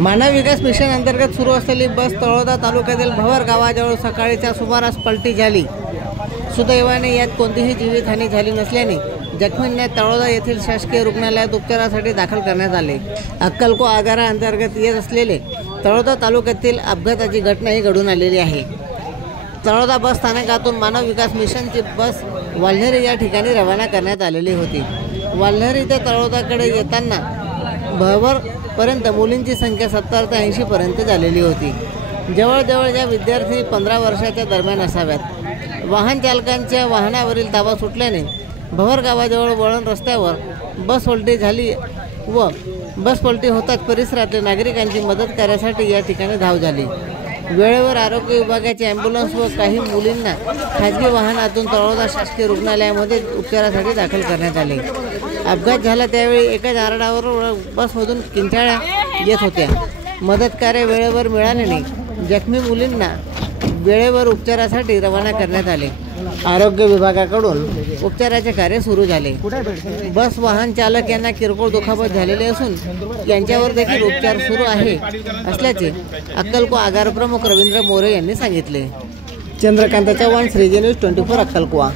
मानव विकास mission अंतर्गत सुरू असलेली बस तळोदा तालुक्यातील भवर गावाजवळ सकाळच्या सुमारास पलटी झाली। सुदैवाने यात कोणतीही जीवितहानी झाली नसल्याने जखमींना तळोदा येथील शासकीय रुग्णालयात उपचारासाठी दाखल करण्यात आले। अक्कलकोवा आगारा अंतर्गत येत असलेले तळोदा तालुक्यातील अपघाताची घटना ही घडून आलेली आहे। तळोदा बस स्थानकातून मानव विकास मिशनची बस वाल्हेरी या ठिकाणी रवाना करण्यात आलेली होती। वाल्हेरी ते तळोदाकडे येताना भवर पर्यंत मुलींची संख्या 70 ते 80 पर्यंत झालेली होती। जवळजवळ या विद्यार्थी 15 वर्षाच्या दरम्यान असाव्यात। वाहन चालकांच्या वाहनावरील ताबा सुटल्याने भवर गावाजवळ वळण रस्त्यावर बस पलटी झाली व बस पलटी होताच परिसरातील नागरिकांची मदत करण्यासाठी या ठिकाणी धाव झाली। वेळेवर आरोग्य विभागाची ॲम्ब्युलन्स व काही मुलींना खाजगी वाहनातून तळोदा शासकीय रुग्णालयामध्ये उपचारासाठी दाखल करण्यात आले। अपघात झाला त्यावेळी एका झाडावर बसमधून किंचाळ्या येत होत्या। मदत कार्य वेळेवर मिळाल्याने जखमी मुलींना वेळेवर उपचारासाठी रवाना करण्यात आले। आरोग्य विभागाकडून उपचाराचे कार्य सुरू झाले। बस वाहन चालक यांना किरकोळ दुखापत झालेली असून यांच्यावर देखील उपचार सुरू असल्याचे अक्कलकोवा आगार प्रमुख रवींद्र मोरे यांनी सांगितले। चंद्रकांत चव्हाण, श्रीजी न्यूज 24 अक्कलकोवा।